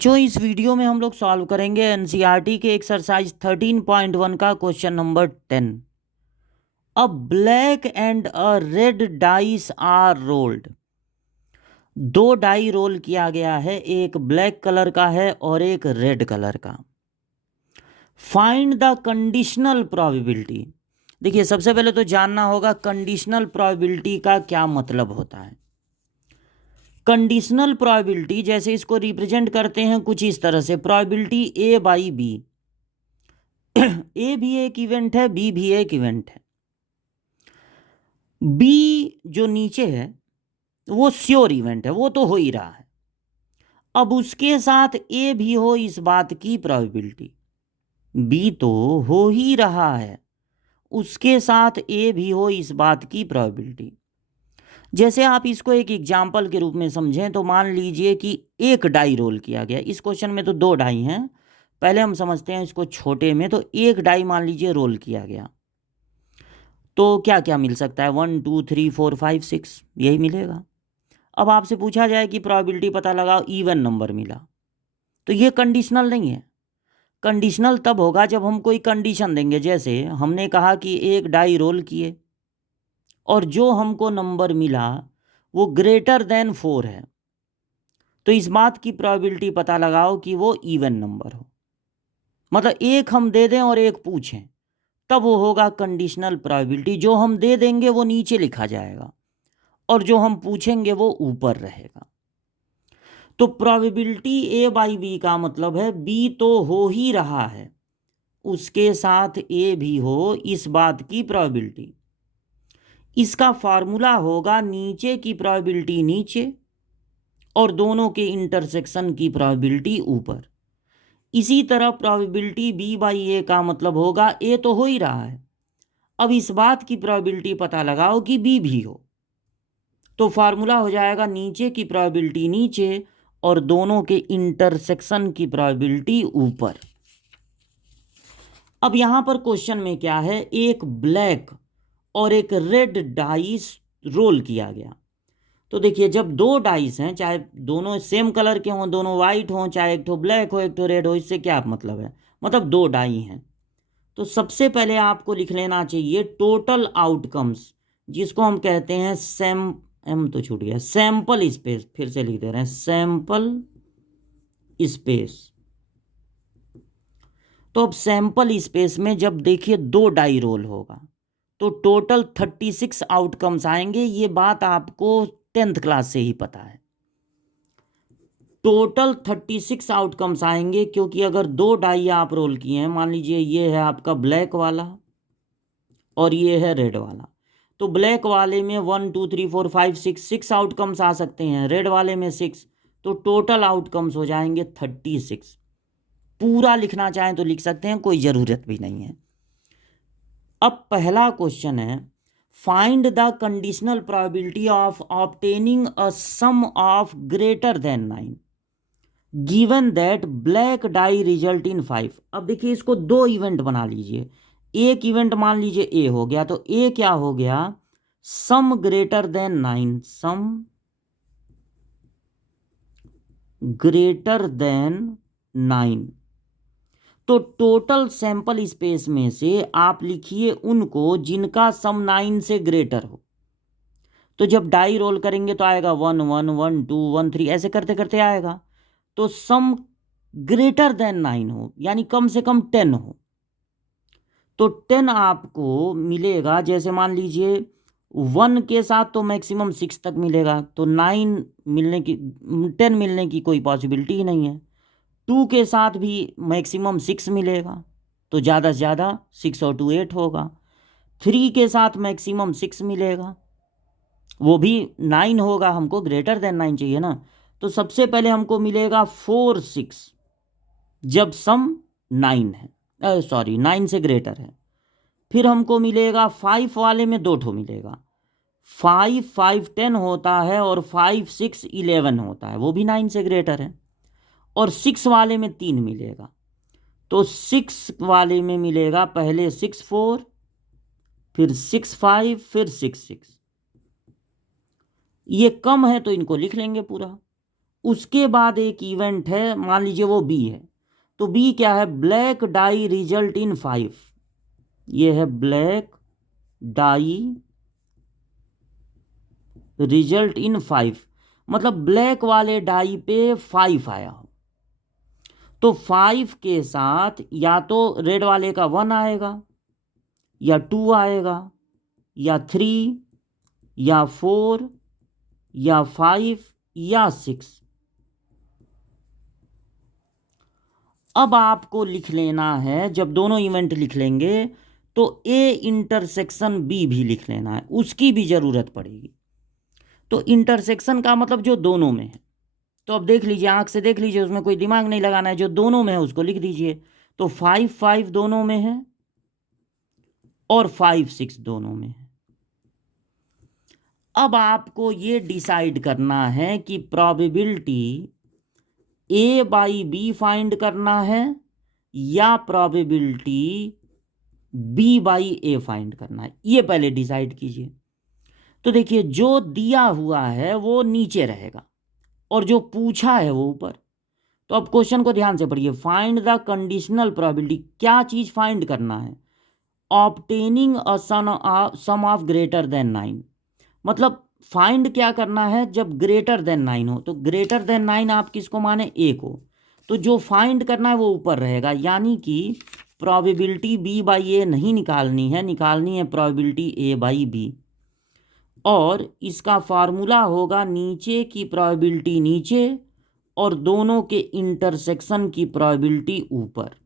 बच्चों इस वीडियो में हम लोग सॉल्व करेंगे एनसीईआरटी के एक्सरसाइज 13.1 का question number 10। A black and a red dice are rolled. दो डाई रोल किया गया है, एक ब्लैक कलर का है और एक रेड कलर का। Find the conditional probability. देखिए, सबसे पहले तो जानना होगा कंडीशनल प्रोबेबिलिटी का क्या मतलब होता है। कंडीशनल प्रोबेबिलिटी जैसे इसको रिप्रेजेंट करते हैं कुछ इस तरह से, प्रोबेबिलिटी ए बाई बी। ए भी एक इवेंट है, बी भी एक इवेंट है। बी जो नीचे है वो श्योर इवेंट है, वो तो हो ही रहा है। अब उसके साथ ए भी हो, इस बात की प्रोबेबिलिटी। बी तो हो ही रहा है, उसके साथ ए भी हो, इस बात की प्रोबेबिलिटी। जैसे आप इसको एक एग्जाम्पल के रूप में समझें तो मान लीजिए कि एक डाई रोल किया गया। इस क्वेश्चन में तो दो डाई हैं, पहले हम समझते हैं इसको छोटे में। तो एक डाई मान लीजिए रोल किया गया, तो क्या क्या मिल सकता है? 1 2 3 4 5 6, यही मिलेगा। अब आपसे पूछा जाए कि प्रोबेबिलिटी पता लगाओ, इवन नंबर मिला, तो ये कंडीशनल नहीं है। कंडीशनल तब होगा जब हम कोई कंडीशन देंगे। जैसे हमने कहा कि एक डाई रोल किए और जो हमको नंबर मिला वो ग्रेटर देन 4 है, तो इस बात की प्रोबेबिलिटी पता लगाओ कि वो इवन नंबर हो। मतलब एक हम दे दें और एक पूछें, तब वो होगा कंडीशनल प्रोबेबिलिटी। जो हम दे देंगे वो नीचे लिखा जाएगा और जो हम पूछेंगे वो ऊपर रहेगा। तो प्रोबेबिलिटी ए बाई बी का मतलब है बी तो हो ही रहा है, उसके साथ ए भी हो, इस बात की प्रोबेबिलिटी। इसका फार्मूला होगा नीचे की प्रोबेबिलिटी नीचे और दोनों के इंटरसेक्शन की प्रोबेबिलिटी ऊपर। इसी तरह प्रोबेबिलिटी बी बाई ए का मतलब होगा ए तो हो ही रहा है, अब इस बात की प्रोबेबिलिटी पता लगाओ कि बी भी हो। तो फार्मूला हो जाएगा नीचे की प्रोबेबिलिटी नीचे और दोनों के इंटरसेक्शन की प्रोबेबिलिटी ऊपर। अब यहां पर क्वेश्चन में क्या है, एक ब्लैक और एक रेड डाइस रोल किया गया। तो देखिए, जब दो डाइस हैं, चाहे दोनों सेम कलर के हों, दोनों वाइट हों, चाहे एक तो ब्लैक हो एक तो रेड हो, इससे क्या मतलब है? मतलब दो डाई हैं। तो सबसे पहले आपको लिख लेना चाहिए टोटल आउटकम्स, जिसको हम कहते हैं एम तो छूट गया, सैंपल स्पेस। फिर से लिख दे रहे हैं सैंपल स्पेस। तो अब सैंपल स्पेस में जब देखिए दो डाई रोल होगा तो टोटल 36 आउटकम्स आएंगे। ये बात आपको 10th क्लास से ही पता है। टोटल 36 आउटकम्स आएंगे, क्योंकि अगर दो डाई आप रोल किए हैं, मान लीजिए ये है आपका ब्लैक वाला और ये है रेड वाला, तो ब्लैक वाले में 1 2 3 4 5 6 आउटकम्स आ सकते हैं, रेड वाले में 6, तो टोटल आउटकम्स हो जाएंगे 36। पूरा लिखना चाहें तो लिख सकते हैं, कोई ज़रूरत भी नहीं है। अब पहला क्वेश्चन है, find the conditional probability of obtaining a sum of greater than 9 given that black die result in 5। अब देखिए, इसको दो इवेंट बना लीजिए। एक इवेंट मान लीजिए ए हो गया, तो ए क्या हो गया, सम ग्रेटर देन 9, सम ग्रेटर देन 9। तो टोटल सैंपल स्पेस में से आप लिखिए उनको जिनका सम 9 से ग्रेटर हो। तो जब डाई रोल करेंगे तो आएगा 1 1 1 2 1 3, ऐसे करते करते आएगा। तो सम ग्रेटर देन 9 हो, यानी कम से कम 10 हो। तो 10 आपको मिलेगा, जैसे मान लीजिए 1 के साथ तो मैक्सिमम 6 तक मिलेगा, तो 9 मिलने की 10 मिलने की कोई पॉसिबिलिटी ही नहीं है। 2 के साथ भी मैक्सिमम 6 मिलेगा, तो ज़्यादा से ज़्यादा 6 और 2 8 होगा। 3 के साथ मैक्सिमम 6 मिलेगा, वो भी 9 होगा, हमको ग्रेटर देन 9 चाहिए ना। तो सबसे पहले हमको मिलेगा 4 6 जब सम 9 है, सॉरी 9 से ग्रेटर है। फिर हमको मिलेगा 5 वाले में 2 ठो मिलेगा, 5 5 10 होता है और 5 6 11 होता है, वो भी 9 से ग्रेटर है। और 6 वाले में 3 मिलेगा, तो 6 वाले में मिलेगा पहले 6 4, फिर 6 5, फिर 6 6। ये कम है तो इनको लिख लेंगे पूरा, उसके बाद एक इवेंट है, मान लीजिए वो बी है, तो बी क्या है, ब्लैक डाई रिजल्ट इन 5, ये है ब्लैक डाई रिजल्ट इन 5, मतलब ब्लैक वाले डाई पे 5 आया हो, तो 5 के साथ या तो रेड वाले का 1 आएगा, या 2 आएगा, या 3, या 4, या 5, या 6। अब आपको लिख लेना है, जब दोनों इवेंट लिख लेंगे तो ए इंटरसेक्शन बी भी लिख लेना है, उसकी भी जरूरत पड़ेगी। तो इंटरसेक्शन का मतलब जो दोनों में है, तो अब देख लीजिए, आंख से देख लीजिए, उसमें कोई दिमाग नहीं लगाना है, जो दोनों में है उसको लिख दीजिए। तो 5 5 दोनों में है और 5 6 दोनों में है। अब आपको ये डिसाइड करना है कि probability A by B find करना है या probability B by A find करना है, ये पहले डिसाइड कीजिए। तो देखिए, जो दिया हुआ है वो नीचे रहेगा और जो पूछा है वो ऊपर। तो अब क्वेश्चन को ध्यान से पढ़िए, फाइंड द कंडीशनल प्रोबेबिलिटी, क्या चीज फाइंड करना है, obtaining a sum of greater than 9, मतलब फाइंड क्या करना है, जब ग्रेटर देन 9 हो, तो ग्रेटर देन 9 आप किसको माने, ए को, तो जो फाइंड करना है वो ऊपर रहेगा, यानी कि प्रोबेबिलिटी बी बाई ए नहीं निकालनी है, निकालनी है प्रोबेबिलिटी ए बाई बी, और इसका फार्मूला होगा नीचे की प्रोबेबिलिटी नीचे और दोनों के इंटरसेक्शन की प्रोबेबिलिटी ऊपर।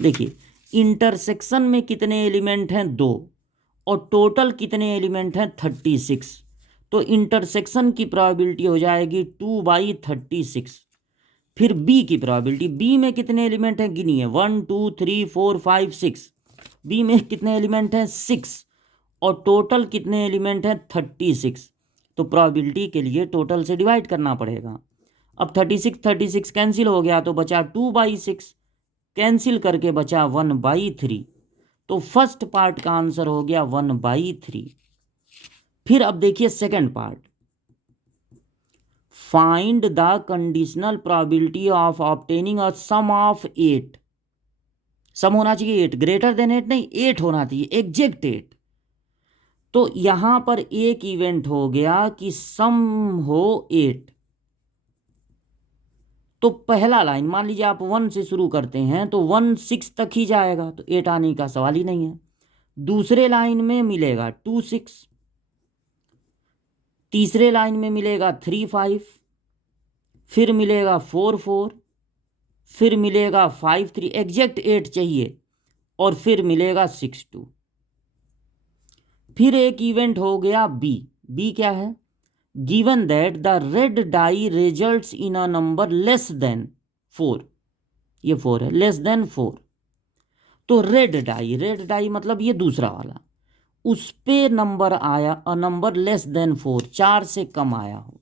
देखिए, इंटरसेक्शन में कितने एलिमेंट हैं, 2, और टोटल कितने एलिमेंट हैं, 36, तो इंटरसेक्शन की प्रोबेबिलिटी हो जाएगी 2/36। फिर बी की प्रोबेबिलिटी, बी में कितने एलिमेंट हैं गिनिए, 1 2 3 4 5 6, बी में कितने एलिमेंट हैं, 6, और टोटल कितने एलिमेंट हैं, 36, तो प्रोबेबिलिटी के लिए टोटल से डिवाइड करना पड़ेगा। अब 36 कैंसिल हो गया तो बचा 2/6, कैंसिल करके बचा 1/3, तो फर्स्ट पार्ट का आंसर हो गया 1/3। फिर अब देखिए second part, find the conditional probability of obtaining a sum of 8, sum होना चाहिए 8, ग्रेटर देन 8 नहीं, 8 होना चाहिए, एग्जैक्ट 8। तो यहां पर एक इवेंट हो गया कि सम हो 8, तो पहला लाइन मान लीजिए आप 1 से शुरू करते हैं तो 1 6 तक ही जाएगा, तो 8 आने का सवाल ही नहीं है। दूसरे लाइन में मिलेगा 2 6, तीसरे लाइन में मिलेगा 3 5, फिर मिलेगा 4 4, फिर मिलेगा 5 3, एग्जैक्ट 8 चाहिए, और फिर मिलेगा 6 2। फिर एक इवेंट हो गया बी, बी क्या है, given that the red die results in a number less than 4, ये 4 है, लेस देन 4, तो रेड डाई मतलब ये दूसरा वाला, उस पे नंबर आया, अ नंबर लेस देन 4, 4 से कम आया हो,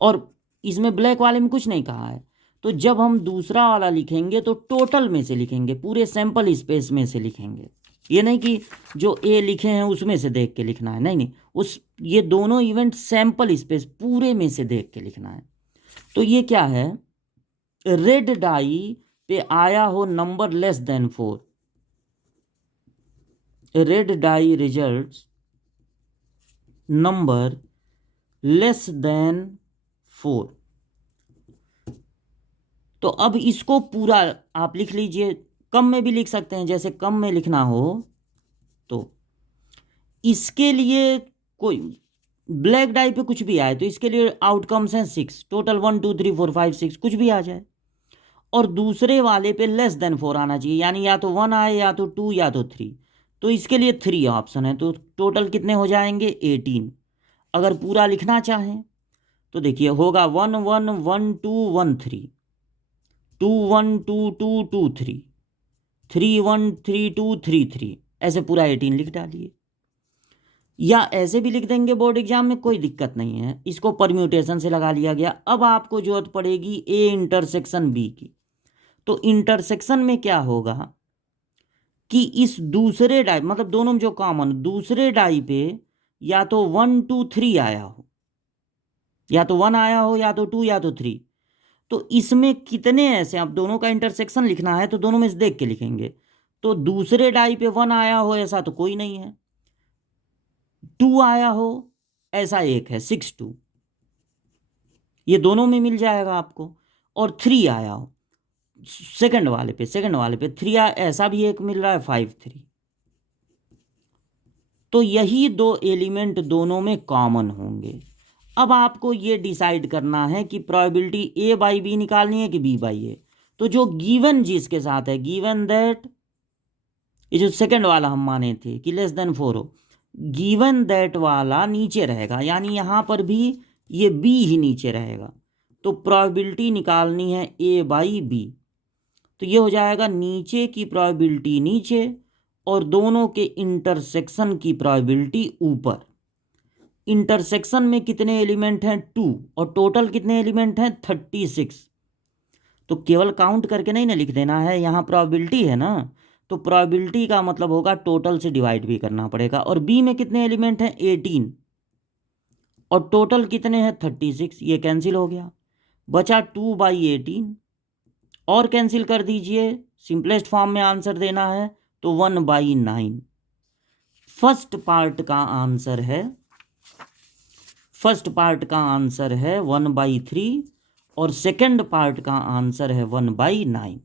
और इसमें ब्लैक वाले में कुछ नहीं कहा है, तो जब हम दूसरा वाला लिखेंगे तो टोटल में से लिखेंगे, पूरे सैंपल स्पेस में से लिखेंगे, ये नहीं कि जो ए लिखे हैं उसमें से देख के लिखना है, नहीं नहीं, उस ये दोनों इवेंट सैंपल स्पेस पूरे में से देख के लिखना है। तो ये क्या है, रेड डाई पे आया हो number less than 4, red die results number less than 4, तो अब इसको पूरा आप लिख लीजिए, कम में भी लिख सकते हैं, जैसे कम में लिखना हो तो इसके लिए कोई ब्लैक डाई पे कुछ भी आए तो इसके लिए आउटकम्स हैं 6, टोटल 1 2 3 4 5 6, कुछ भी आ जाए, और दूसरे वाले पे लेस देन 4 आना चाहिए, यानी या तो 1 आए या तो 2 या तो 3, तो इसके लिए 3 ऑप्शन है, तो टोटल कितने हो जाएंगे 18। अगर पूरा लिखना चाहें तो देखिए होगा 1 1 1 2 1 3, 2 1 2 2 2 3, 3 1 3 2 3 3, ऐसे पूरा 18 लिख डालिए, या ऐसे भी लिख देंगे बोर्ड एग्जाम में, कोई दिक्कत नहीं है, इसको परम्यूटेशन से लगा लिया गया। अब आपको जरूरत पड़ेगी ए इंटरसेक्शन बी की, तो इंटरसेक्शन में क्या होगा कि इस दूसरे डाई, मतलब दोनों में जो कॉमन, दूसरे डाई पे या तो 1 2 3 आया हो, या तो 1 आया हो, या तो 2, या तो 3। तो इसमें कितने ऐसे, अब दोनों का इंटरसेक्शन लिखना है तो दोनों में से देख के लिखेंगे। तो दूसरे डाई पे 1 आया हो ऐसा तो कोई नहीं है, 2 आया हो ऐसा एक है, 6 2, ये दोनों में मिल जाएगा आपको। और 3 आया हो सेकंड वाले पे 3 ऐसा भी एक मिल रहा है, 5 3। तो यही दो एलिमेंट दोनों में कॉमन होंगे। अब आपको ये डिसाइड करना है कि प्रोबेबिलिटी ए बाई बी निकालनी है कि बी बाई ए। तो जो गिवन जिसके साथ है, गिवन दैट, ये जो सेकंड वाला हम माने थे कि लेस देन 4 हो, गिवन दैट वाला नीचे रहेगा, यानी यहाँ पर भी ये बी ही नीचे रहेगा। तो प्रोबेबिलिटी निकालनी है ए बाई बी। तो ये हो जाएगा नीचे की प्रोबेबिलिटी नीचे और दोनों के इंटरसेक्शन की प्रोबेबिलिटी ऊपर। इंटरसेक्शन में कितने एलिमेंट हैं, 2, और टोटल कितने एलिमेंट हैं, 36। तो केवल काउंट करके नहीं ना लिख देना है, यहाँ प्रोबेबिलिटी है ना, तो प्रोबेबिलिटी का मतलब होगा टोटल से डिवाइड भी करना पड़ेगा। और बी में कितने एलिमेंट हैं, 18, और टोटल कितने हैं, 36। ये कैंसिल हो गया, बचा 2/18, और कैंसिल कर दीजिए, सिंपलेस्ट फॉर्म में आंसर देना है तो 1/9। फर्स्ट पार्ट का आंसर है 1/3 और सेकंड पार्ट का आंसर है 1/9।